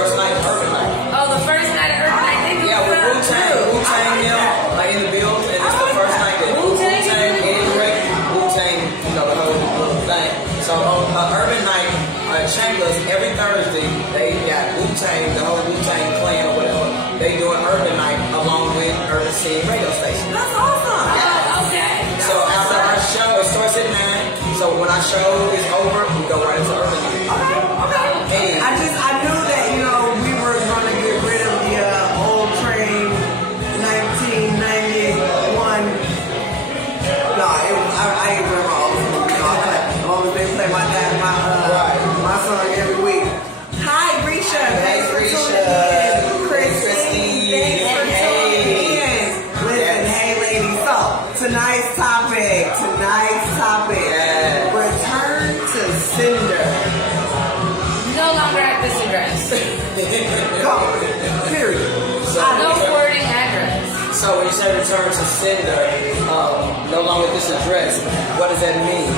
first night of Urban Night. Oh, the first night of Urban Night. They do Yeah, with something too. Wu-Tang, them, like in the building, and it's the first night that Wu-Tang, Eddie Ray, Wu-Tang, you know, the whole thing. So on Urban Night, Chambers, every Thursday, they got Wu-Tang, the whole Wu-Tang clan or whatever. They do an Urban Night along with Urban City radio station. That's awesome. Oh, okay. So after our show, it starts at 9. So when our show is over, we go right into Urban Night. Okay. Hey. I knew that, we were going to get rid of the old train 1991. No, I ain't wear my old school. They play my song every week. Hi, Grisha. Thanks for tuning in. Christine, thanks for tuning in. Listen, hey, ladies. So, tonight's topic. Yeah. Return to Cinder. No longer at this address. Go. Period. No forwarding address. So when you say return to sender, no longer this address, what does that mean?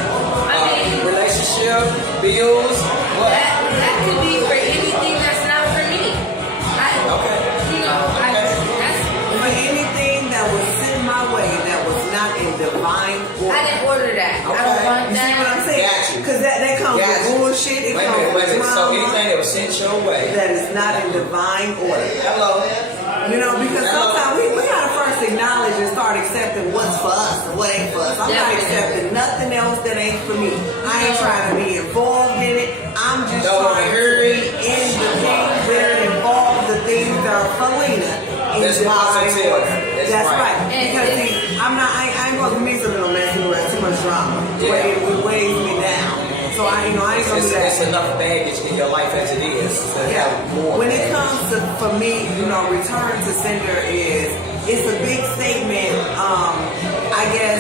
Relationship, bills, what? That could be for anything that's not for me. Okay. That's. For anything that was sent my way that was not in divine order. I didn't order that. I don't want You see what I'm that. saying? Got you. Because that comes Got with you. bullshit. It Wait a comes with minute. So drama anything that was sent your way. that is not in divine order. Hello. Because sometimes we gotta first acknowledge and start accepting what's for us and what ain't for us. I'm not accepting nothing else that ain't for me. I ain't trying to be involved in it. I'm just trying to be in the things that are involved, the things that are for Lena. That's positive. That's right. right. Because see, I ain't supposed to be something on messing with too much drama. Yeah. It weighs me down. So I ain't gonna do that. It's enough baggage in your life as it is. Yeah. When it comes to, for me, return to sender it's a big statement, I guess,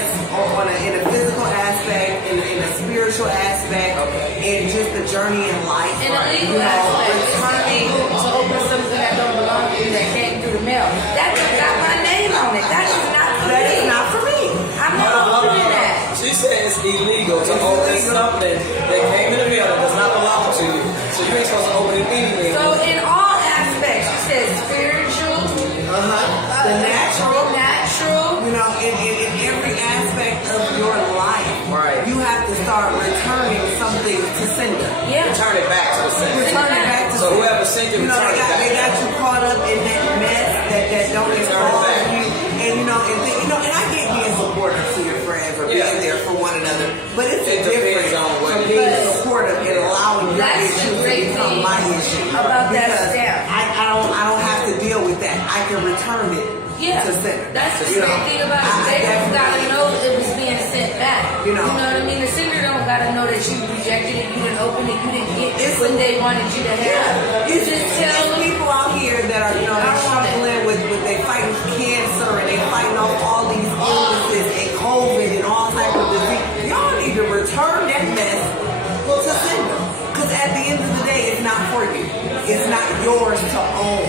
in a physical aspect, in a spiritual aspect, and just the journey in life. In a legal aspect, it's illegal to open something that don't belong to you that came through the mail. That just got my name on it. That is not for That me. is not for me. I'm not opening that. She said it's illegal to open something that came in the mail that does not belong to you. So you ain't supposed to open it anyway. So in all aspects, you said spiritual, The natural. In every aspect of your life, Right. you have to start returning something to sender. yeah. Return it back to the sender. Return it back to So sender. whoever sent it, they return it back. got you caught up in that mess that don't Return it involve back. you. And and I get being supportive to your friends or being there for one another, but it's It depends different on what from it being is. supportive and allowing your That's issue the to great become thing my issue. about that Because stamp. I don't have to deal with that. I can return it Yeah, to sender. that's the You know, great thing about it. I They don't definitely- gotta know it was being sent back. You know. what I mean? The sender don't gotta know that you rejected it, you didn't open it, you didn't get It's- what they wanted you to have. You It's just tell them. people out here that are, struggling with they fighting cancer and they fighting off all these illnesses and COVID and all types of disease. Y'all need to return that mess to sender. Because at the end of the day, it's not for you. It's not yours to own.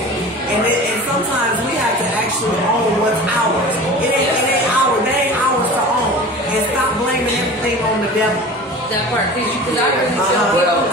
And sometimes we have to actually own what's ours. It ain't ours. That ain't ours to own. And stop blaming everything on the devil. That part, because I really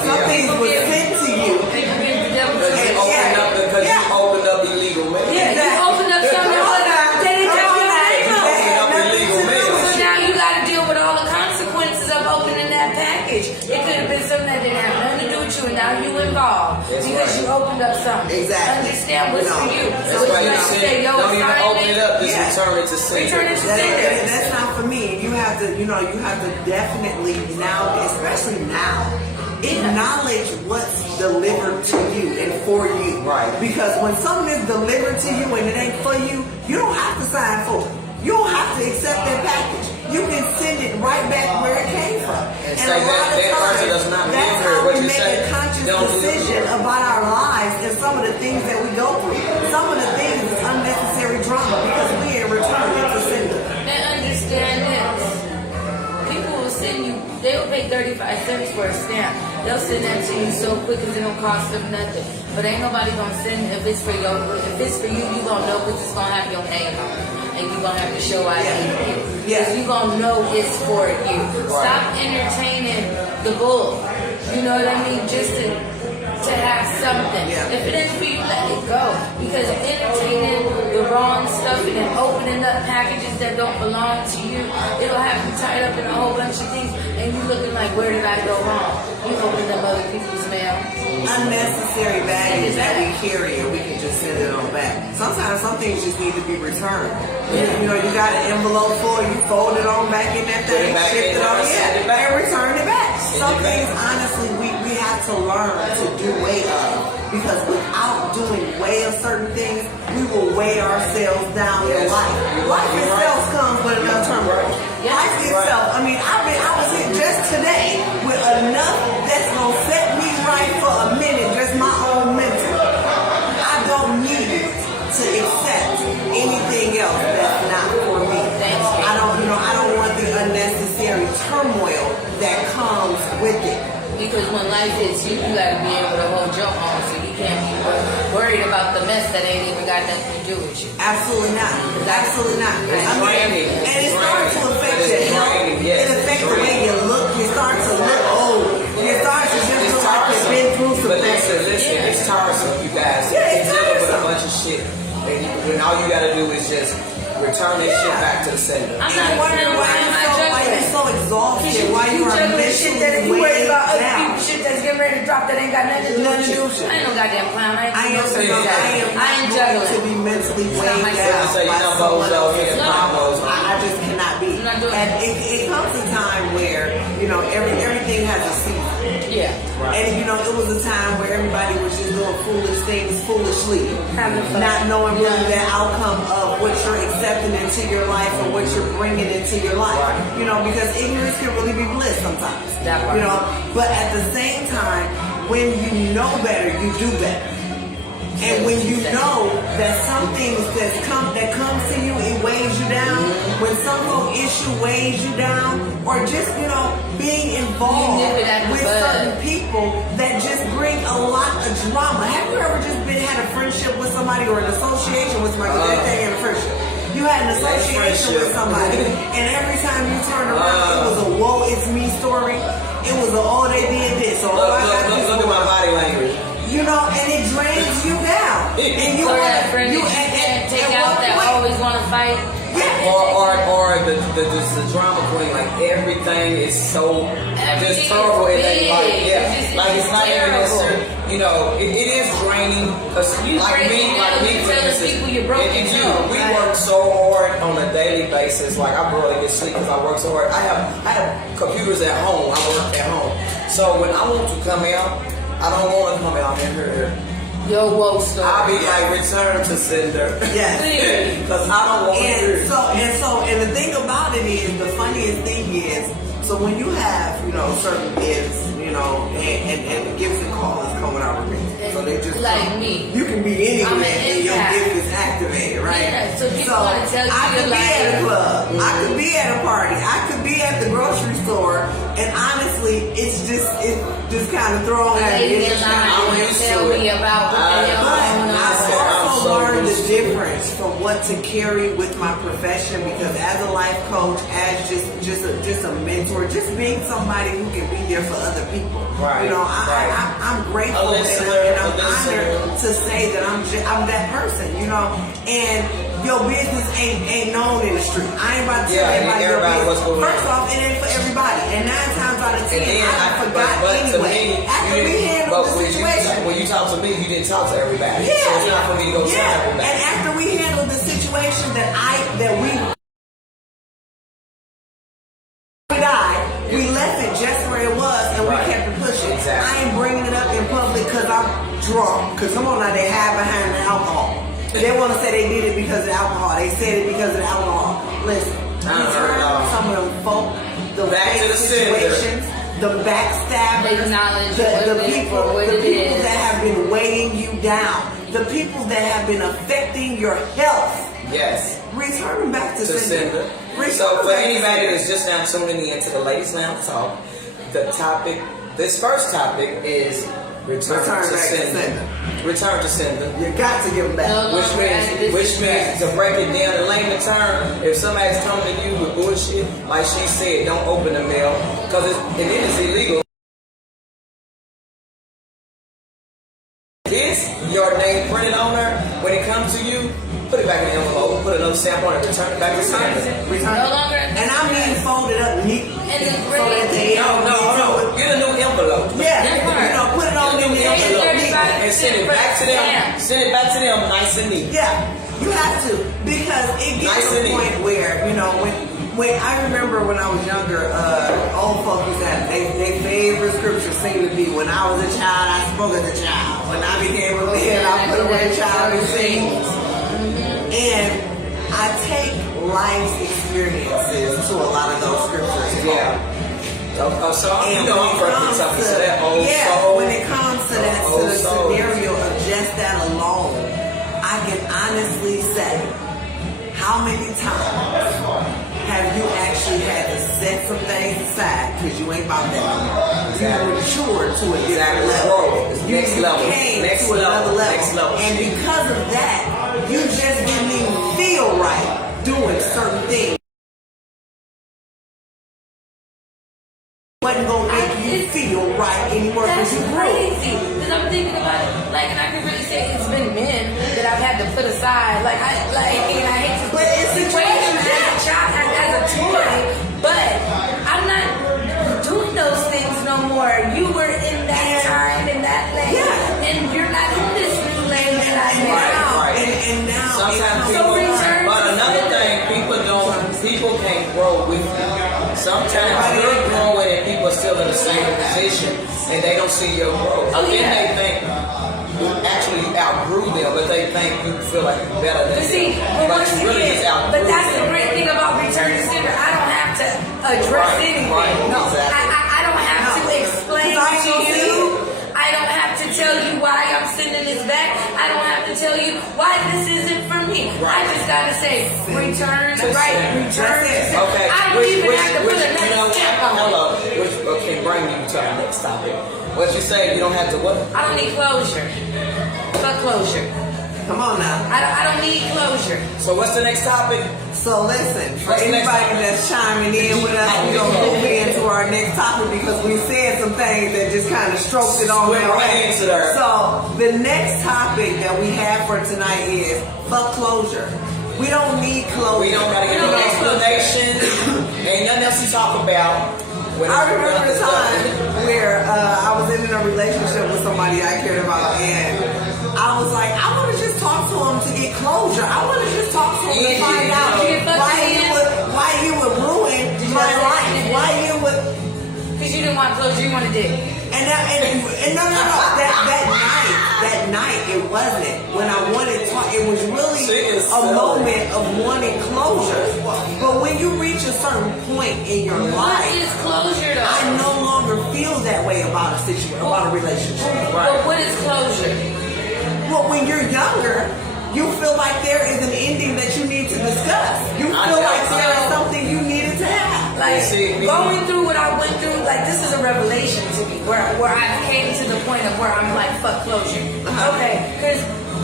Some things were sent to you. People give the devil Because you opened up illegal mail. Yeah, you opened up something that they didn't tell you that. You opened up illegal mail. So now you got to deal with all the consequences of opening that package. It could have been something that didn't have nothing to do with you, and now you involved That's because right. you opened up something. Exactly. Understand what's for you. That's So why it's you not to say, said, yo, don't even sign open it up, just Yeah. return it to sender. Return it to sender. That's not for me. You have to, you have to definitely now, especially now, acknowledge what's delivered to you and for you. Right. Because when something is delivered to you and it ain't for you, you don't have to sign for it. You don't have to accept that package. You can send it right back where it came from. And a say lot that of person times, does not live that's here. how What we you make say, a conscious don't live decision here. about our lives and some of the things that we go through. Some of the things is unnecessary drama because we ain't returned it to sender. And understand this. People will send you, they will pay 35 cents for a stamp. They'll send that to you so quick because it don't cost them nothing. But ain't nobody gonna send if it's for you. If it's for you, you gonna know because it's gonna have your name on it. And you gonna have to show ID. Yeah. Because you gonna know it's for you. Stop entertaining the bull. You know what I mean? Just to have something. Yeah. If it ain't Because entertaining the wrong stuff and then opening up packages that don't belong to you, it'll have you tied up in a whole bunch of things, and you looking like, where did I go wrong? You opened up other people's mail. Unnecessary baggage that we carry and we can just send it on back. Sometimes some things just need to be returned. You know, you got an envelope full, you fold it on back in that thing, shift it on, and return it back. Some things, honestly, we have to learn to do way of. Because without doing way of certain things, we will weigh ourselves down in life. Life itself comes with enough turmoil. Life itself, I mean, I was here just today with enough that's gonna set me right for a minute, just my own mental. I don't need to accept anything else that's not for me. I don't want the unnecessary turmoil that comes with it. Because when life hits you, you gotta be able to hold your own, so you can't be worried about the mess that ain't even got nothing to do with you. Absolutely not. Absolutely not. Draining. And it starts to affect your health. Draining, yes. It affects the way you look. You start to look old. You start to just look like you've been through some But things. listen, it's tiresome, you guys. Yeah, it's You're dealing with a tiresome. bunch of shit, and when all you gotta do is just return that shit back to the sender. I'm not wondering why I'm not Why juggling. you're so exhausted? Why you are juggling shit that mentally you worried weighed about other down? people's shit that's getting ready to drop that ain't got nothing to do Nothing with to do you. with you. I ain't no goddamn clown. I I ain't am no not going juggling. to be mentally It's not weighed my down So you by know someone bozo else's and problems. promos. I just cannot be. I'm not doing And it. it comes a time where, you know, everything has a season. Yeah. And you know, it was a time where everybody was just doing foolish things foolishly, Having fun. not knowing really Yeah. the outcome of what you're accepting into your life or what you're bringing into your life. Right. You know, because ignorance can really be bliss sometimes. That part. You know, but at the same time, when you know better, you do better. And when you know that some things that comes to you, it weighs you down. When some little issue weighs you down, or just, you know, being involved You nip it at the with bud. certain people that just bring a lot of drama. Have you ever just had a friendship with somebody or an association with somebody? That thing ain't a friendship. You had an association with somebody, and every time you turned around, it was a woe it's me story. It was a oh they did this or oh I got this. Look at my body language. You know, and it drains you down. And you Or wanna- that friend you that you can't take at out one that point- always want to fight. Yeah. Or the drama queen, like everything is so Everything just terrible. is And big. like, yeah, It's just- like it's it's not even terrible. necessary. You know, it is draining. Cause You like breaking me, down for and telling instance, people you're broken and you, too, we right? work so hard on a daily basis. Like I barely get sleep because I work so hard. I have computers at home. I work at home. So when I want to come out, I don't want to come out in here. Your woe story. I'll be like, return to sender. Yes. Because I don't want to hear And the thing about it is, the funniest thing is, so when you have, you know, certain gifts, you know, and the gifts and callers come with our ring. So they just Like come. me. You can be I'm anywhere an and your empath. gift is activated, right? Yeah, so people wanna tell you I could you're be at a lying. club. I could be at a party. I could be at the grocery store. And honestly, it's just kind of thrown at me. Lady It's in just kinda- I'm line and used tell to it. me about what the hell But going on. I've I'm also so learned the used to it. difference from what to carry with my profession, because as a life coach, as just a mentor, just being somebody who can be there for other people. Right, You know, right. I'm grateful A listener, and I'm a listener. honored to say that I'm that person. You know, and your business ain't known in the street. I ain't about to tell Yeah, everybody your everybody what's business. going on. First off, it ain't for everybody, and 9 times out of 10, And then I forgot but to anyway. me, After you we didn't- handled but the situation. when you talk to me, you didn't talk to everybody. Yeah. So it's not for me to go tell And everybody. after we handled the situation that we died, we left it just where it was and Right. we kept it pushing. Exactly. I ain't bringing it up in public because I'm drunk. Because come on now, they hide behind the alcohol. They want to say they did it because of the alcohol. They said it because of the alcohol. Listen, I heard return it all. some of them folk, the Back to fake the sender. situations, the backstabbers, Acknowledge the what it people, for what the it people is. that have been weighing you down, the people that have been affecting your health. Yes. Return them back to To sender. sender. Return So them for back to anybody sender. that's just now tuning in to the Ladies Lounge Talk, the topic, this first topic is return Return to back to sender. sender. Return to sender. You got to give them back. No. Which means to break it down in layman term, if somebody's coming to you with bullshit, like she said, don't open the mail because it is illegal. this, your name printed on there, when it comes to you, put it back in the envelope, put another stamp on it, return it back to sender. No longer. And I mean fold it up neatly. And it's So that they No. Get a new envelope. Yeah, That part. put it on Get a in new the envelope neatly. and send it back to them. Send it back to them nice and neat. Yeah, you have to, because it gets Nice to and the neat. point where, when I remember when I was younger, old folks used to have their favorite scripture seemed to be, when I was a child, I spoke as a child. When I became a man, I put away childish things. And I take life's experiences to a lot of those scriptures. Yeah. So And you know when I'm it perfect comes something to- to that old yeah, soul. when it comes to that, to Old the soul. scenario of just that alone, I can honestly say, how many times have you actually had to set some things aside because you ain't about that no more? Exactly. You matured to a different Exactly. level. Growth. It's You next level. came Next to another level. level. Next level. And because of that, you just didn't even feel right doing certain things. Wasn't gonna make you feel right anymore That's because you grew. crazy. Because I'm thinking about it, and I can really say it's been men that I've had to put aside. And I hate to But it's situation situations. as a child, as a toy, but I'm not doing those things no more. You were in that time, in that lane, and you're not in this new lane that I'm in now. Right. And now Sometimes it people, comes- return but to another sender. thing, people can't grow with you. Sometimes you're growing and people are still in the same position and they don't see your growth. Oh, Then yeah. they think you actually outgrew them, but they think you feel like you're better than But see, them. but once you really again, just outgrew but that's the them. great thing about return to sender. I don't have to address Right, anything. right, No, exactly. I don't have to explain Because I to don't see you. I don't have to tell you why I'm sending this back. I don't have to tell you why this isn't for me. Right. I just gotta say return, To right? sender. Return. That's it. To Okay, I don't even have to put you another know, stamp on it. hello, which can bring you to our next topic. What you say? You don't have to what? I don't need closure. Fuck closure. Come on now. I don't need closure. So what's the next topic? So listen, for What's the next anybody topic? that's chiming in with us, we're gonna move into our next topic because we said some things that just kind of stroked it on Went their right way. into there. So the next topic that we have for tonight is fuck closure. We don't need closure. We don't gotta give no explanation. Ain't nothing else to talk about. When I it's remember done, a it's time done. where I was in a relationship with somebody I cared about, and I was like, I want to just talk to him to get closure. I want to just talk to him to Yeah, find yeah, out you know. why he would ruin my life. Why he would. Because you didn't want closure, you wanted dick. And no. That night it wasn't. When I wanted to talk, it was really She is a silly. moment of wanting closure. But when you reach a certain point in your What life, is closure though? I no longer feel that way about a situation, about a relationship. But what is closure? Well, when you're younger, you feel like there is an ending that you need to discuss. You I feel know. like there is something you needed to have. Like See, me- going through what I went through, like this is a revelation to me, where I came to the point of where I'm like, fuck closure. Okay, because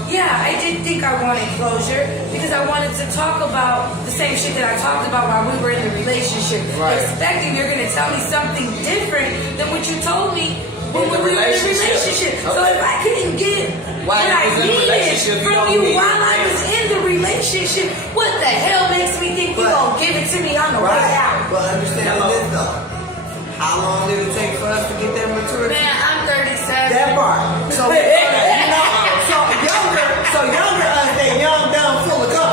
yeah, I did think I wanted closure because I wanted to talk about the same shit that I talked about while we were in the relationship, Right. expecting you're gonna tell me something different than what you told me when In the we were in the relationship. relationship. So Okay. if I couldn't get While what you I was in the needed relationship, you from don't you need while it. I was in the relationship, what the hell makes me think you But- gonna give it to me on the way out? But understand this though. How long did it take for us to get that maturity? Man, I'm 37. That part. So younger us, that young, dumb, full of cum.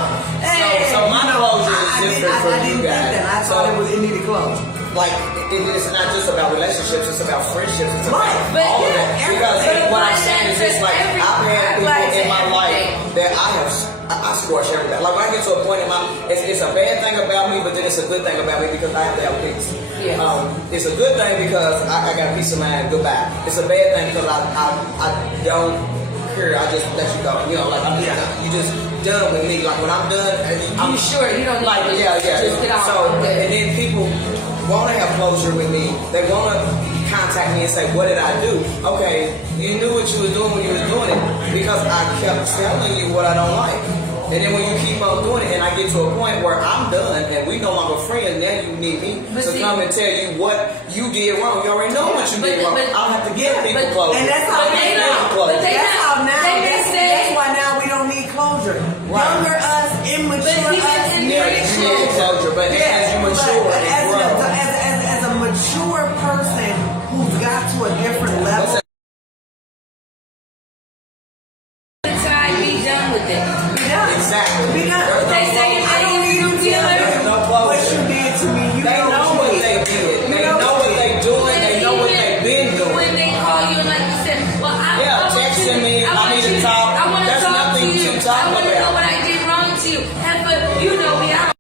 So my closure is different from I you didn't guys. think that. I thought it needed close. Like it's not just about relationships; it's about friendships. It's about Right. But all of yeah, that. Because but what I'm apply saying that is, to it's like every- I've had apply people in to my life everything. that I squash everybody. Like when I get to a point in my, it's a bad thing about me, but then it's a good thing about me because I have to have peace. Yes. It's a good thing because I got peace of mind. Goodbye. It's a bad thing because I don't care. I just let you go. You know, like you just done with me. Like when I'm done, I'm You sure you don't need like to yeah. just get off? So Okay. and then people want to have closure with me. They want to contact me and say, "What did I do?" Okay, you knew what you were doing when you were doing it because I kept telling you what I don't like. And then when you keep on doing it, and I get to a point where I'm done and we no longer friends, then you need me But to see- come and tell you what you did wrong. You already know what you did But- wrong. but- I don't have to give people but- closure. and that's how I they can't know. give closure. But they That's how not. what they need to be. Exactly. Because There's They no say if I they don't need need to to do tell dealers, There's them no what closure. you did to me. You They know what they did. They know what they doing. They know what they've been doing. When they call you, like you said, well, Yeah, I want texting you, me, I want need to you- talk. I want to There's talk nothing to you. to talk I want to know about. what I did wrong to you. And but you know me, I don't.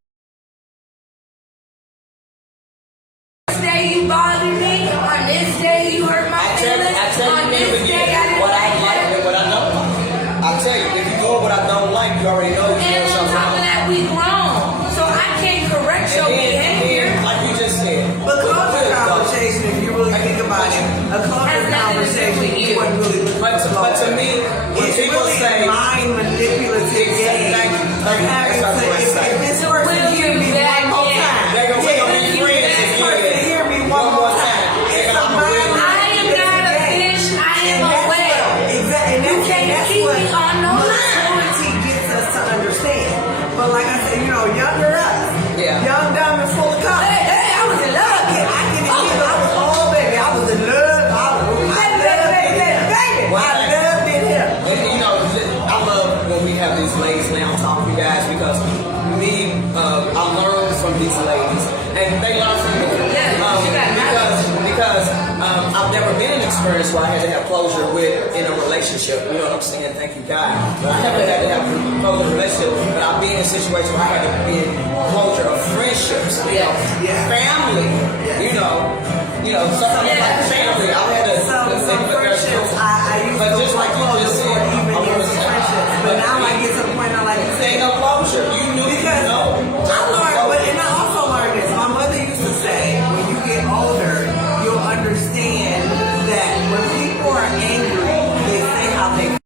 This day you bothered me. On this day you hurt my I tell feelings. you On in the this day I beginning didn't what I like like that. and what I don't like. I tell you, if you do what I don't like, you already know you're And doing on something top of wrong. that, we grown, so I can't correct your behavior. like you just said, But closure conversation, if you really think about it, a closure Has nothing to do conversation with you. is what really looking but to me, when it's people really say, a mind manipulative game Thank you. of having That's to, what I say. if this person Will hear you me back one more in? time, They're gonna be if friends this again. person hear me one more time, They're it's a gonna mind really- I am not a fish, I am a whale. Exactly. You can't keep me on no line. maturity gets us to understand. But like I said, younger us, Yeah. young, dumb, and full of confidence. Hey, I was in love. I can admit I was all baby. I was in love. I loved it here. And I love when we have these ladies now talk to you guys because I learn from these ladies and they learn from me. Yeah, you got because I've never been in an experience where I had to have closure in a relationship. You know what I'm saying? Thank you, God. But I haven't had to have closure in a relationship. But I've been in a situation where I had to be in closure of friendships. Family. Something like family. I've had to Some friendships I used But to just like you close just before said, even I wanna into say- friendships. But now I get to the point I like to say, Ain't no closure. You knew because you know. I learned, and I also learned this. My mother used to say, when you get older, you'll understand that when people are angry, they say how they feel.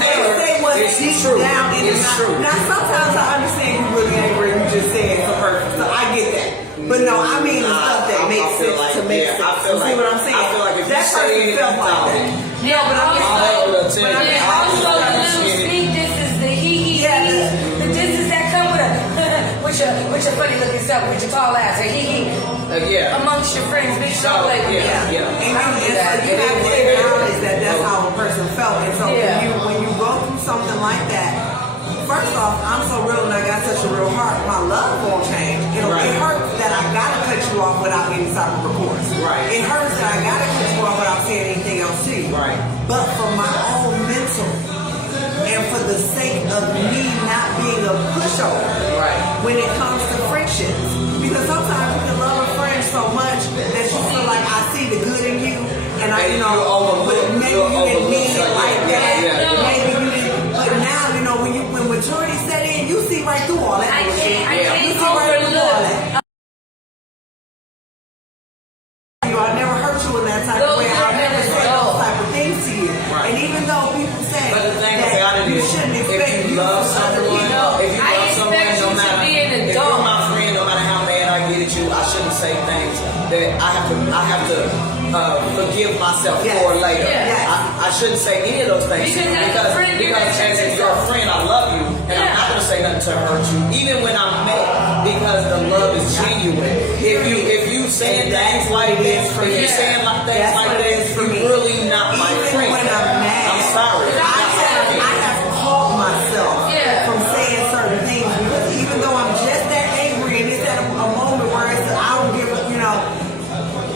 They say what's It's deep true. down in It's true. Now, sometimes I understand you really angry and you just say it to person. So I get that. But no, I mean the stuff that makes feel sense like- to make yeah, sense. I feel You see like- what I'm saying? I feel like if you that say person it, felt like no. that. Yeah, but I'll also, tell you. but then I'll also tell the you. little speak, this is the he, Yeah, the this is that come with a with your funny looking self, with your tall ass, or he Yeah. amongst your friends, big show like yeah. And you, I don't do and that. so you have to acknowledge that that's how a person felt. And so Yeah. when you go through something like that, first off, I'm so real and I got such a real heart. My love won't change. It Right. hurts that I gotta cut you off without any type of recourse. Right. It hurts that I gotta cut you off without saying anything else to you. Right. But for my own mental and for the sake of me not being a pushover Right. when it comes to friendships. Because sometimes you can love a friend so much that you feel like I see the good in you and I, And you know, you overlook- but maybe you you didn't mean overlook it like something. that. Yeah. Maybe you didn't. But now, when maturity set in, you see right through all that. I bullshit. can't You see right through all overlook. that. I never hurt you in that type of way. I never said those type of things to you. Right. And even though people say But the thing that about it you is, shouldn't if expect you you love from other someone, people, if you I love someone, expect no you to matter be an if adult. you're my friend, no matter how mad I get at you, I shouldn't say things that I have to forgive myself Yes. for later. Yes. I shouldn't say any of those things Because as a friend, you're because gonna as your friend, I love you, and I'm not gonna say nothing to hurt you, even when I'm mad, because the love is genuine. If you saying things like this, if you saying like things That's like what it this, is for you me. really not my Even friend. when I'm mad, I'm sorry. I have caught myself Yeah. from saying certain things because even though I'm just that angry and it's at a moment where it's, I don't give a,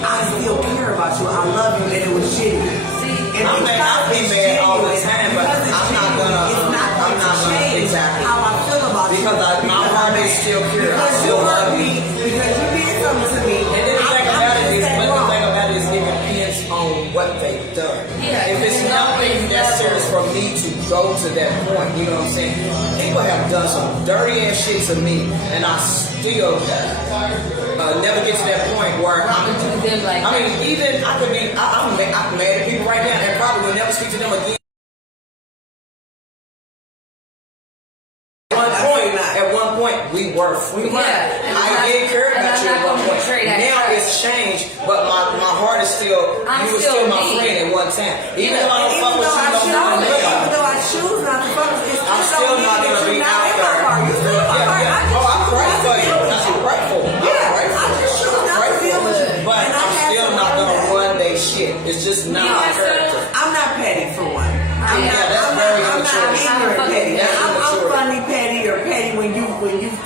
I still care about you. I love you and it was shitty. See, And I'm because mad- I'll be it's mad all the genuine, time, but because it's I'm not genuine, gonna, it's not I'm going not to gonna- change exactly. how I feel about you. Because my heart is still pure. I Because still you hurt love me, you. because you did something to me. And then the thing about it is, that but the wrong. thing about it is, it depends on what they've done. Yeah, If it's it's nothing always that level. serious for me to go to that point, you know what I'm saying? People have done some dirty ass shit to me, and I still never get to that point where I'm gonna do them like I mean, even I could be, I'm mad at people right now, and probably will never speak to them again. At one point, we were free. Yeah, and I did care and about I'm you at not one gonna point. betray that Now trust. it's changed, but my heart is still, I'm you were still still my me. friend at one time. Even though I don't Even fuck with though you no more, even though I choose not to fuck with you, I'm still not gonna be out there. You still in my heart. I just Oh, I'm choose grateful not for to you. deal with That's grateful. Yeah, I just choose not to deal with you. But And I I'm had still to not learn gonna that. run they shit. It's just not my character. I'm not petty for one. ignorant petty. That's I'm immature. funny petty or petty when you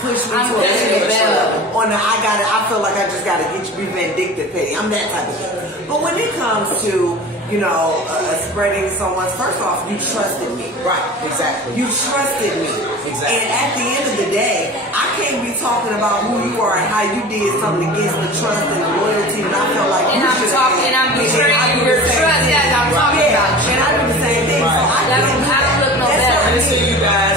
push me I'm to a petty limit. bad. On the I feel like I just gotta get you be vindictive petty. I'm that type of thing. But when it comes to spreading someone's, first off, you trusted me. Right, exactly. You trusted me. Exactly. And at the end of the day, I can't be talking about who you are and how you did something against the trust and the loyalty. And I felt like And you I'm should talking, and I'm betraying your trust as I'm talking about you. And I do the same thing. So I That can't do I don't look no That's better. not Listen, me. you guys,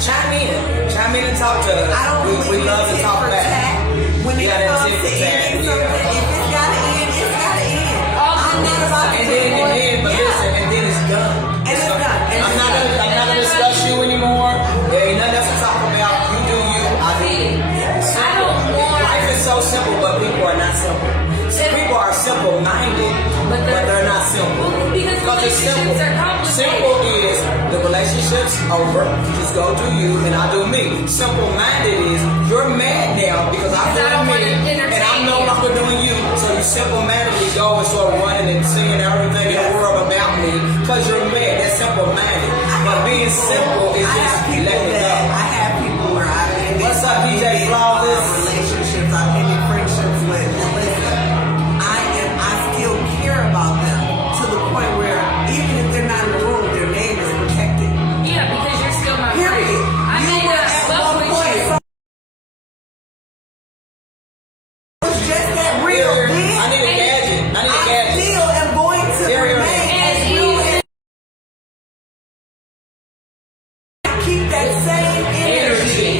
chime in and talk to us. I don't we believe love in to tit talk for back. tat. When it Yeah, that comes tit to for tat, ending yeah. something, if it's gotta end, it's gotta end. I'm not about to And then it's done. And it's done. And I'm it's not done. gonna discuss you anymore. There ain't nothing else to talk about. You do you, I do me. I don't want- Life is so simple, but people are not simple. People are simple-minded, but they're not simple. Because it's simple. relationships are complicated. Simple is the relationship's over. Just go do you and I do me. Simple-minded is you're mad now because I'm Because I don't doing wanna me entertain and I'm no you. longer doing you. So you simple-mindedly go and start running and seeing everything in the world about me because you're mad. That's simple-minded. But being simple is I just have people letting it that go. I have people where I've ended What's up, DJ Flawless? relationships, I've ended friendships with. And listen, I still care about them to the point where even if they're not in the room, their name is protected. Yeah, because you're still my Period. friend. I You may were not at fuck one with point you. it's just that real. Then I need a gadget. I need a I gadget. still am going to There you go. remain as And real even- and keep that same energy.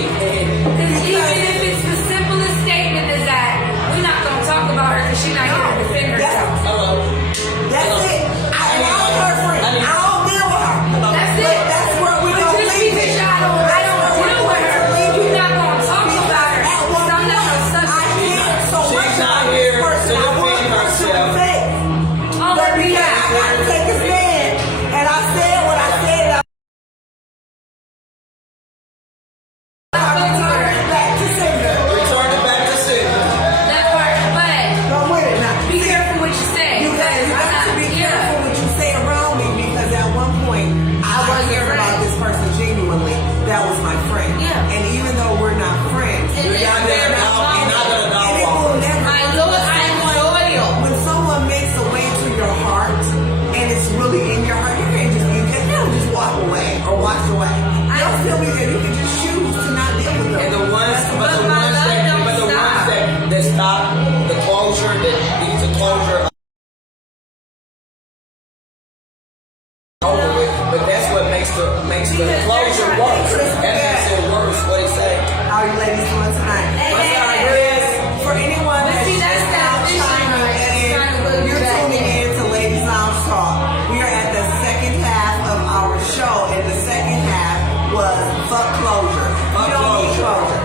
Because even if it's the simplest statement is that we're not going to talk about her because she's not here to defend herself. Hello. That's it. I love her friend. I don't deal with her. That's But it. that's where we But don't just leave because it. I don't deal with her, you're not going to talk about her. At So one I'm not going to point, suck I cared so She's much not about here this person. to I want defend her to herself. say. Oh, But but because I got to take a stand, and I said what I said, I returned it back to sender. Return it back to sender. that part, but Go with it now. be careful what you say. You got to be careful what you say around me because at one point I was cared your about friend. this person genuinely. That was my friend. Yeah. And even though we're not friends, And You're not gonna dog. You're not gonna dog and it walk. will never. I'm loyal. When someone makes a way to your heart and it's really in your heart, you can't just walk away or walk away. They'll still be there. You can just choose to not deal with them. And the ones stop. that stop the closure, that lead to closure over with. But that's what makes the closure worse. That makes it worse. What he say? How are you ladies doing tonight? Hey, What's up, hey, Chris? For anyone But that's see, that's just that now vision chiming right there. in, Trying to look you're back tuning in. in to Ladies Lounge Talk. We are at the second half of our show, and the second half was fuck closure. Fuck You don't need closure. closure.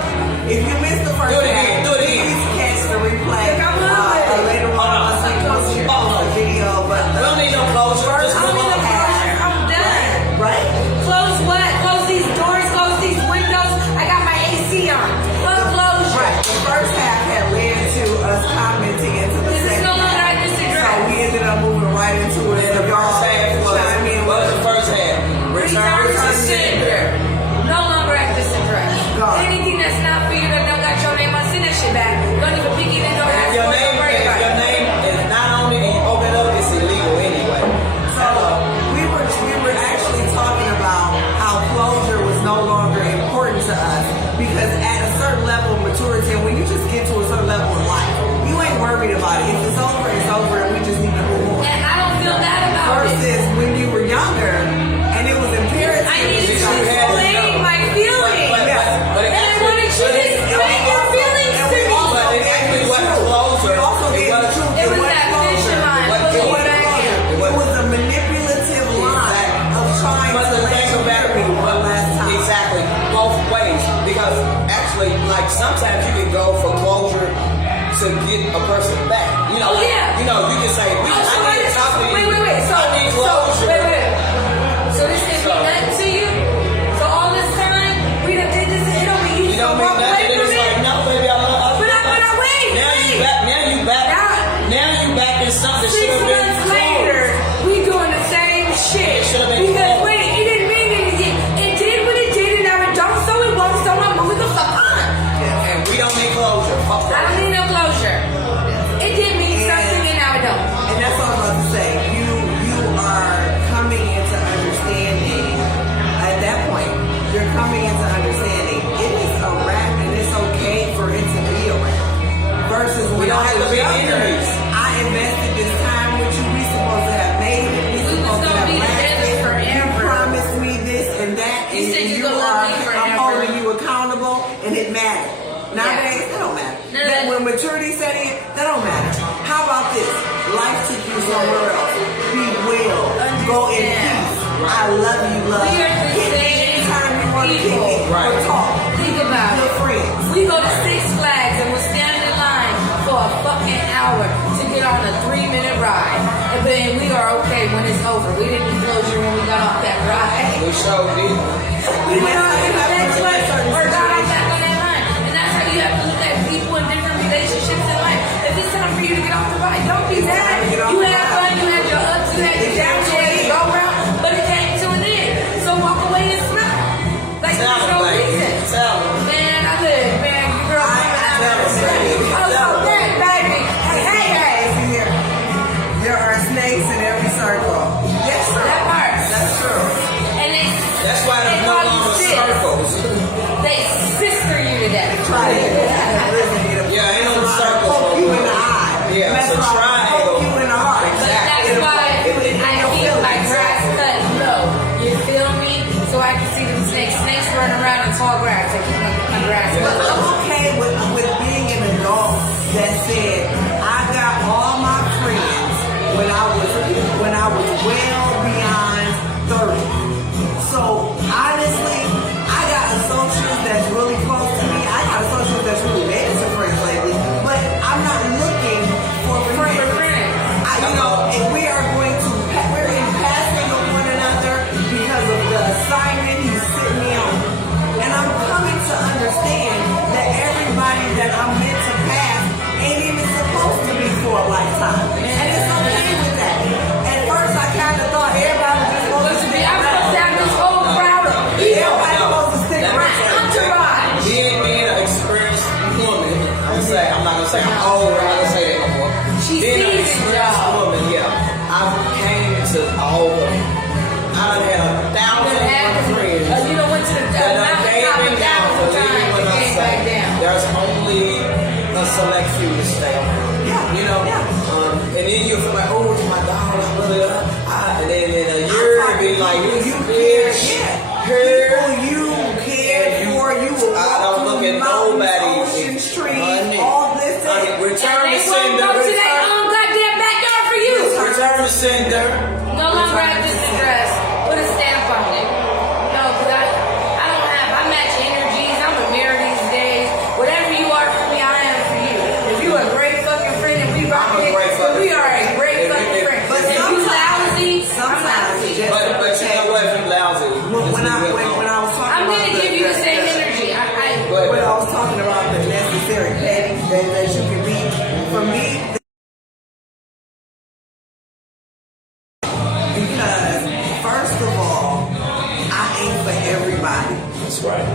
If you missed the first Do it half, again, do it again. please catch the replay. Look, I'm moving. Later Hold on, on. once we post the video, but We don't need no closure. first Just move on. half, I'm done. right? Close what? Close these doors, close these windows. I got my AC on. Fuck closure. Right. The first half had led to us commenting into the This is second no longer half. at this So address. we ended up moving right into it. And the first half chime in was with the first half. Return to sender. No longer at this address. God. Anything that's not for you that don't got your name on, send that shit back. Don't even pick it in. Don't ask If your for it. name, Don't worry if about your it. name is not on it and you open it up, it's illegal anyway. So we were actually talking about how closure was no longer important to us because at a certain level of maturity, and when you just get to a certain level in life, you ain't worried about it. If it's over, it's over, and we just need to move on. And I don't feel bad about it. Versus when you were younger and it was imperative. I needed to You had to explain know. my feelings. But And I actually- wanted you but to don't have to be enemies. I invested this time with you. We supposed to have made it. We was supposed to gonna have be lasted. together You forever. promised me this and that, You and said you you gonna love me I'm forever. holding you accountable, and it mattered. Nowadays, that don't matter. No, that- When maturity set in, that don't matter. How about this? Life took you somewhere else. Be well. Go in Understand. peace. I love you, love. We are the Hit me same anytime you want to kick people. it Right. or talk. Think about Good it. friends. We go to Six Flags and we'll stand in line for a fucking hour to get on a 3-minute ride. And then we are okay when it's over. We didn't need closure when we got off that ride. We showed it. We went on to the next place or got on back on that line. And that's how you have to look at people in different relationships in life. If it's time for you to get off the ride, don't be mad. You had fun, you had your ups, you had your downs, you had your go round, but it came to an end. So walk away and smile. Like Tell there's them, no like, reason. tell them. Man, I live, man. Your girl coming out tell of them, baby. I was Tell so them. dead, baby. Hey, hey, hey. Listen here. There are snakes in every circle. Yes, sir. That part. That's true. And they, That's why they there's no call you longer sis. circles. They sister you to death. Try it. Listen here. Yeah, ain't no circles. Poke you in the eye. Yeah, That's it's a right. triangle. Poke you in the heart. But that's It'll why poke you in I your keep my feelings. grass cut low. You feel me? So I can see them snakes. Snakes run around in tall grass. I keep my grass But cut I'm low. okay with being an adult that said I got all my friends when I was well beyond 30. So honestly, I got associates that's really close to me. I got associates that's really made it to friends lately. But I'm not looking for friends. For friends. And we are going to we're in passing of one another because of the assignment he's sitting me on. And I'm coming to understand that everybody that I'm meant to pass ain't even supposed to be for a lifetime. And it's okay with that. At first I kind of thought everybody was just supposed to stick I'm supposed to have this whole crowd of Everybody supposed to stick Let me around. tell you, Entourage. being an experienced woman, I'm not gonna say I'm old, I'm not gonna say that no more. She's Being an seasoned, experienced y'all. woman, yeah, I came to all of them. I done had 1,000 friends. You know, went to the that done mountain gave top me a down for thousand leaving times when and I came say back down. there's only a select few to stay on. Yeah, You know, yeah. and then you feel like, oh, it's my dog, I really, and then in a year it'll be like, you care, bitch, yeah. here. People you care And you- for, you will I walk don't look through at mountains, nobody. oceans, trees, Honey. all this Honey, and return And to they won't go to sender. their own goddamn backyard for you. Return to sender. No longer have this address. Put a stamp on it. No, because I match energies. I'm a mirror these days. Whatever you are for me, I am for you. If you a great fucking friend and we rocking it, great then fucking we are a great friend. fucking friend. But If you sometimes- lousy, I'm sometimes lousy. it just- But you know what? If you lousy, when I was talking I'm about gonna give you the same energy. when I was talking about the necessary petty that you can be, for me, because first of all, I ain't for everybody. That's right.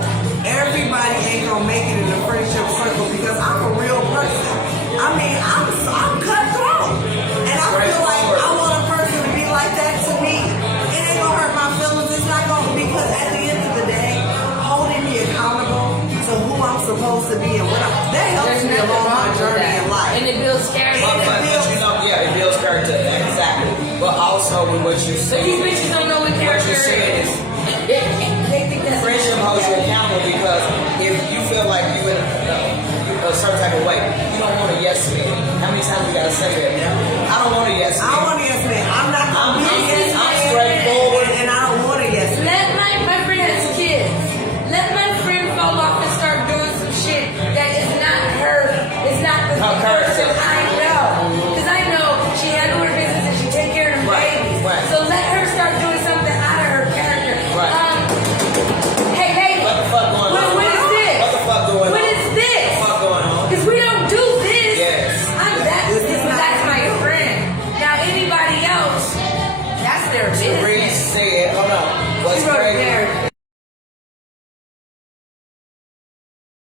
Everybody ain't gonna make it in the friendship circle because I'm a real person. I mean, I'm cutthroat, and I feel like I want a person to be like that to me. It ain't gonna hurt my feelings. It's not gonna, because at the end of the day, holding me accountable to who I'm supposed to be and that helps There's me nothing along my wrong with journey that. in life. And it builds character. But you know, yeah, it builds character, exactly. But also with what you But say, these bitches don't know what character you're saying is. They think that's friendship holds you accountable because if you feel like you in a certain type of way, you don't want a yes man. How many times you gotta say that? I don't want a yes man. I don't want a yes man. I'm not gonna be a yes I'm man, straightforward. and I don't want a yes man. Let my friend has kids. Let my friend fall off and start doing some shit that is not her. It's not the Her character. person I know. Because I know she handles her business and she take care of them Right, babies. right. So let her start doing something out of her character. Right. Hey, lady. What the fuck going on? What is this? What the fuck going on? What is this? What the fuck going on? Because we don't do this. Yes. That's my friend. Now anybody else, that's their business. Reese said, hold on. What's She wrote it crazy? there.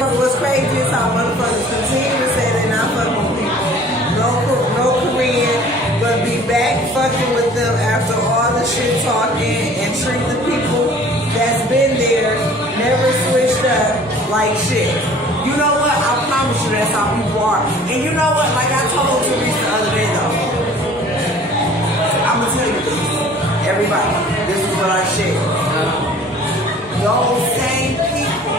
What's crazy is how motherfuckers continue to say they're not fucking with people. No Korean, but be back fucking with them after all the shit talking and treat the people that's been there, never switched up like shit. You know what? I promise you, you. That's how people are. And you know what? Like I told Teresa the other day, though. I'm gonna tell you this. Everybody, this is what I share. Those same people,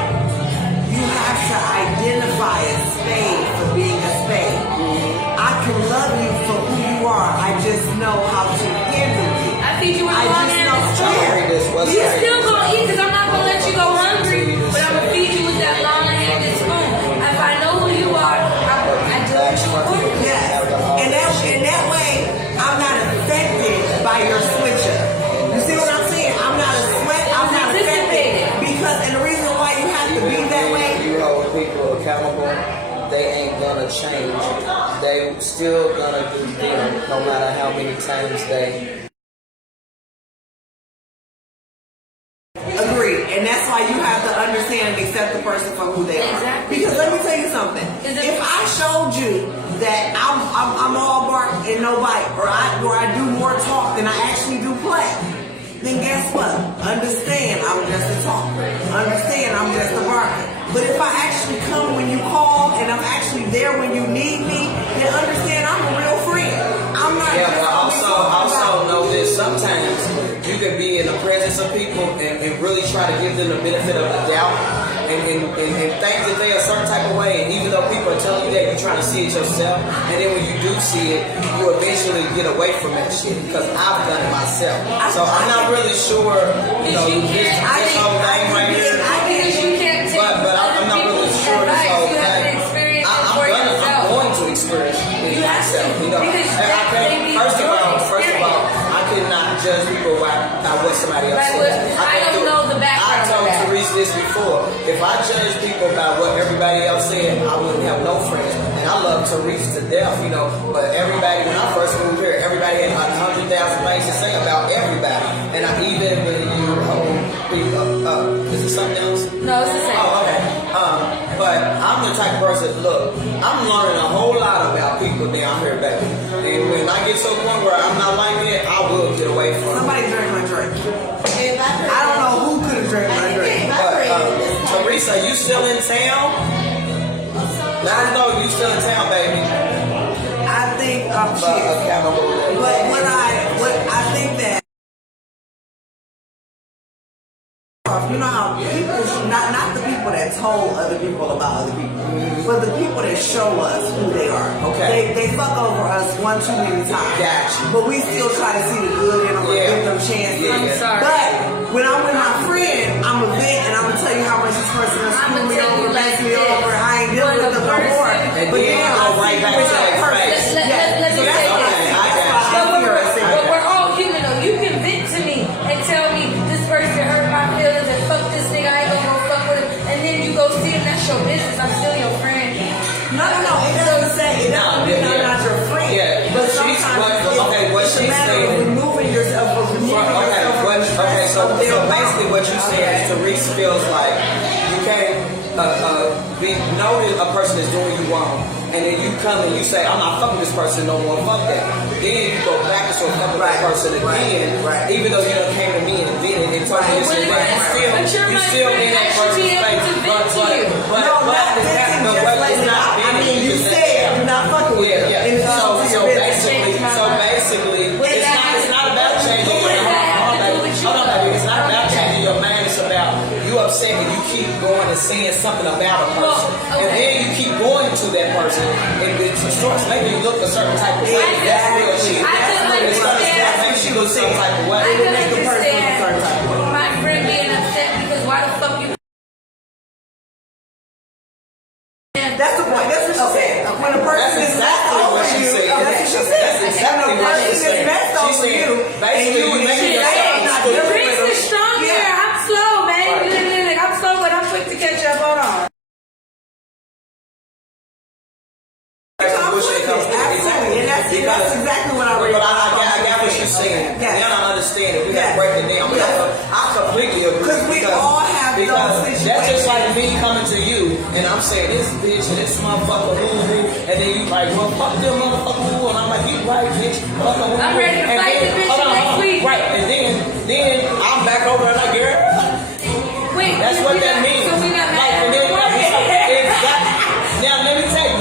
you have to identify a spade for being a spade. I can love you for who you are. I just know how to handle you. I feed you with I long just and know. spoon. You still gonna eat because I'm not gonna let you go hungry, but I'm gonna feed you with that long-handed spoon. If I know who you are, I do what you want. Yes. And that way, I'm not affected by your switcher. You see what I'm saying? I'm not affected because, and the reason why you have to be that way. You hold people accountable. They ain't gonna change. They still gonna do them no matter how many times they. Agreed. And that's why you have to understand and accept the person for who they are. Exactly. Because let me tell you something. If I showed you that I'm all bark and no bite, or I do more talk than I actually do play, then guess what? Understand I'm just a talker. Understand I'm just a barker. But if I actually come when you call and I'm actually there when you need me, then understand I'm a real friend. I'm not. Yeah, just but also know this. Sometimes you can be in the presence of people and really try to give them the benefit of the doubt and think that they a certain type of way. And even though people are telling you that, you're trying to see it yourself. And then when you do see it, you eventually get away from that shit because I've done it myself. So I'm not really sure, this whole thing right here. But I'm not really sure this whole thing. I'm going to experience it myself. First of all, I could not judge people by what somebody else said. I don't know the background. I told Teresa this before. If I judge people by what everybody else said, I wouldn't have no friends. And I love Teresa to death, But everybody, when I first moved here, everybody had 100,000 things to say about everybody. And even when you is it something else? No, it's the same. Oh, okay. But I'm the type of person, look, I'm learning a whole lot about people down here, baby. And when I get to a point where I'm not like that, I will get away from it. Somebody drank my drink. I don't know who could have drank my drink. But Teresa, you still in town? Let us know you still in town, baby. I think Accountable. But I think that you know how people, not the people that told other people about other people, but the people that show us who they are. Okay. They fuck over us one too many times. Gotcha. But we still try to see the good in them and give them chances. Yeah. I'm sorry. But when I'm with my friend, I'm a vent and I'm gonna tell you how much this person has screwed me over, messed me over. I ain't dealing with them no more. And But then now go right back to that face. Let me say this. But we're all human though. You can vent to me and tell me this person hurt my feelings and fuck this nigga, I ain't gonna go fuck with him. And then you go see him, that's your business. I'm still your friend. No. It doesn't say it doesn't mean I'm not your friend. Yeah. But She's what it's a she's matter saying. of removing yourself from So basically what you said is Teresa feels like you can't know that a person is doing you wrong, and then you come and you say, I'm not fucking this person no more, fuck that. Then you go back and start fucking that person again, even though you done came to me and did it and told me this and that. You still in that person's face. But it's not being. You said you're not fucking with them. Yeah. So basically, it's not about changing your mind. Hold on, baby. It's not about changing your mind. It's about you upset and you keep going and saying something about a person, and then you keep going to that person, and it starts making you look a certain type of way. That's real shit. It makes you look some type of way. I can understand my friend being upset because why the fuck you? That's the point. That's what she said. When a person is exactly what she said. That's what she said. That's exactly what she said. She said, basically, you making yourself stupid. Chris is strong here. I'm slow, man. I'm slow, but I'm quick to catch up. Hold on. Absolutely, and that's exactly what I read. But I got what you're saying. Now I understand it. We got to break it down. I completely agree. Because we all have those situations. That's just like me coming to you and I'm saying this bitch and this motherfucker woo, and then you like, well, fuck them motherfucker woo, and I'm like, you right, bitch. I'm ready to fight the bitch next week. Right, and then I'm back over and like, girl. Wait, that's what that means. So we not mad Now let me tell you.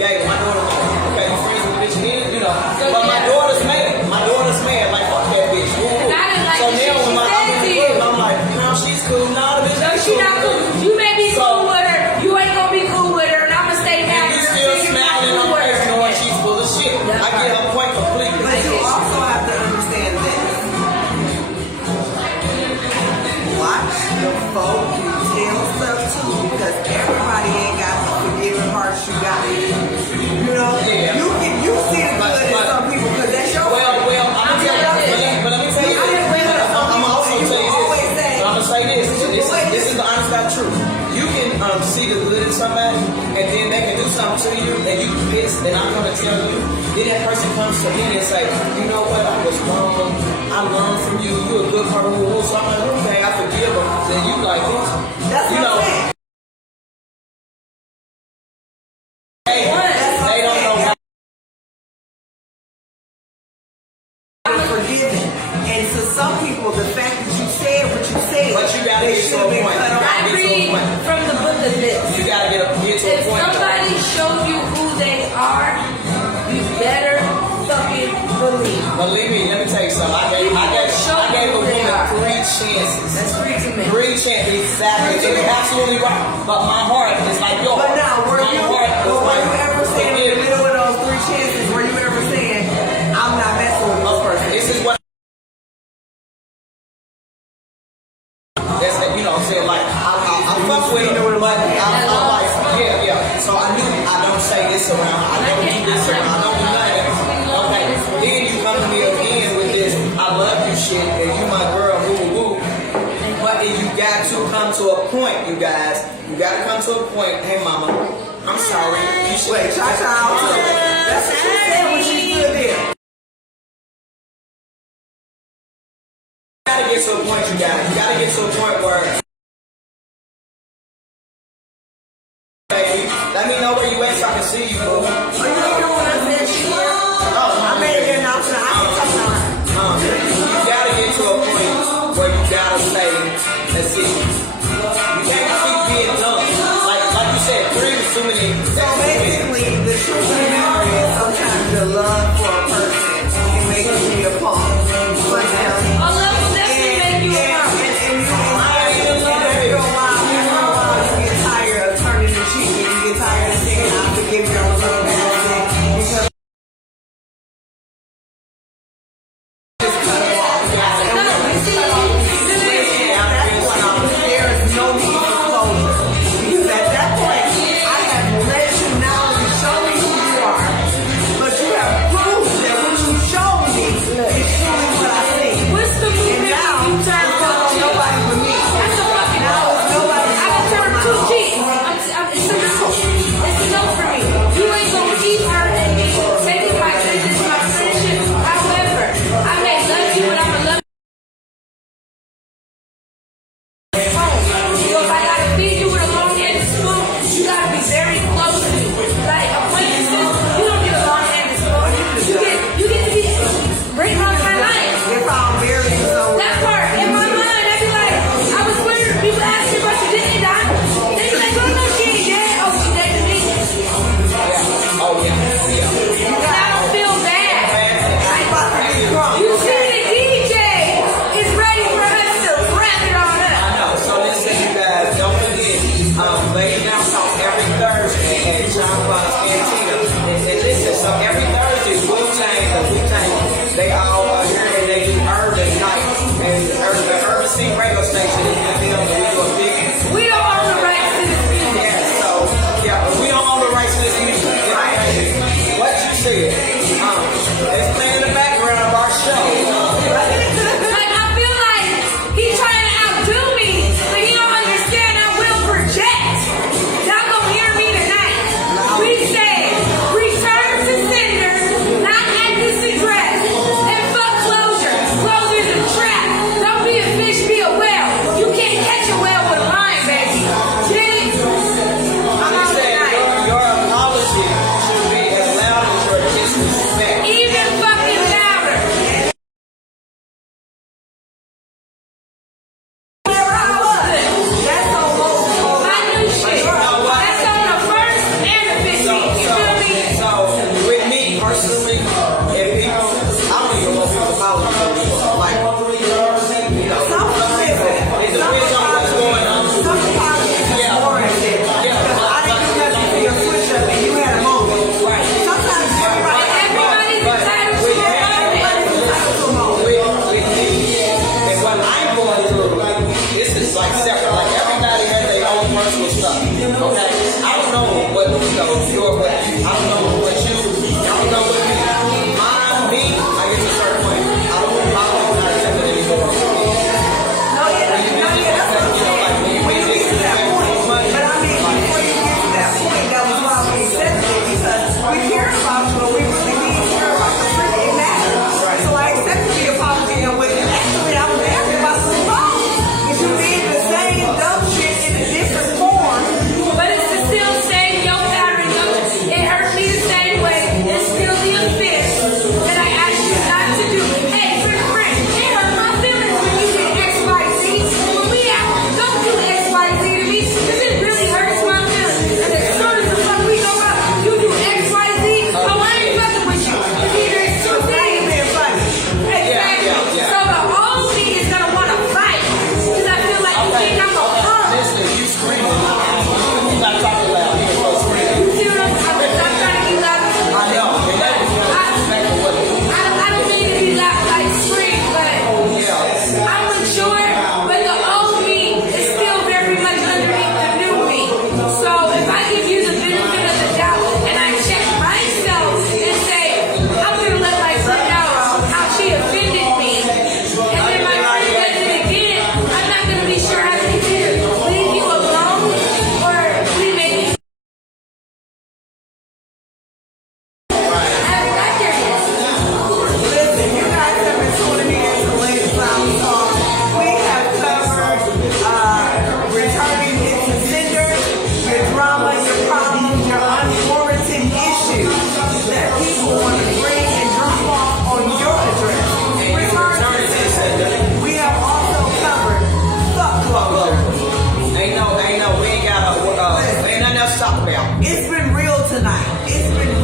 gay. My daughter, okay, you friends with the bitch, and then, you know. But my daughter's mad. My daughter's mad. Like, fuck that bitch. Woo, woo. And I didn't like So the now shit when she I'm said in to the you. club, I'm like, no, she's cool. No, the bitch No, ain't she not cool. You may be So- cool with her. You ain't gonna be cool with her, and I'ma stay mad. And you still smiling on her, knowing she's full of shit. That's I get right. her point completely. But you also have to understand this. Watch the folk you tell stuff to, because everybody ain't got the forgiving hearts you got. You know, Yeah. you see the good in But- some people because that's your Well, friend. I'm gonna tell you, but let me tell you this. I'm also tell you this. But I'm gonna say this. This is the honest God truth. You can see the good in somebody, and then they can do something to you, and you pissed, and I'm gonna tell you. Then that person comes to me and say, you know what, I was wrong. I learned from you. You're a good person. So I'm like, okay, I forgive them. Then you like this. That's You what know. I'm saying. They don't know how. Forgiven. And to some people, the fact that you said what you said, But you gotta they get to should a have been point. cut off. I read from the book of this. You gotta get to a If point. somebody showed you who they are, you better fucking believe. Believe me, let me tell you something. I gave a woman 3 chances. That's free to me. 3 chances, exactly. So you're absolutely right. But my heart is like yours. But now, were my you heart is like, ever saying in the middle of those 3 chances, were you ever saying, I'm not messing with this person? This is what. That's that, you know what I'm saying? Like, I fuck with her, but I'm like, yeah. So I don't say this around. I don't do this around. I don't do none of that. Okay. Then you come to me again with this, I love you shit, and you my girl, woo. But you got to come to a point, you guys. You got to come to a point. Hey, mama, I'm sorry. You should Wait, Cha-Cha out too. That's what she said when she stood there. You gotta get to a point, you guys. You gotta get to a point where, baby, let me know where you at so I can see you, boo. Are you hear what I said? She here. I made an announcement. I ain't talking about her. You gotta get to a point where you gotta say, that's it. You can't keep being dumb. Like you said, 3 is too many. So basically, the truth of the matter is sometimes your love for a person can make you be a punk. But now, A love will definitely make you a punk. after a while, you get tired of turning the cheek and you get tired of saying, I forgive you, I was looking at that because it's cut them off. There is no need for closure. Because at that point, I have let you not only show me who you are, but you have proved that what you showed me is truly what I see. What's the And movement now, you turn it's from nobody but me. That's a fucking Now no. it's nobody I don't turn but 2 my cheeks. It's a no. It's a no for me. You ain't gonna keep hurting me, taking my business, my friendship. However, I may love you, but I'ma love you. So if I gotta feed you with a long-handed spoon, you gotta be very close to me. Like acquaintances, you don't get a long-handed spoon. You get to be bring on my life. If I'm married to someone, That part, in my mind, I'd be like, I was wondering, people ask me about you, didn't die? They be like, oh no, she ain't dead. Oh, she dead to me. Oh, yeah. And I don't feel bad. I'm about to be drunk. You see the DJ is ready for us to wrap it on up. I know. So listen, you guys, don't forget, Lady Down South every Thursday at John Brown's Cantina. And listen, so every Thursday, Wu-Tang, they all are here and they do Urban Night. And the Urban Scene radio station is in them, and we do a big. We don't own the rights to this music. Yeah, so, yeah, we don't own the rights to this music. What you said, it's playing in the background of our show. Like, I feel like he's trying to outdo me, but he don't understand I will project. Y'all gonna hear me tonight. We say, return to sender, It's been real tonight. It's been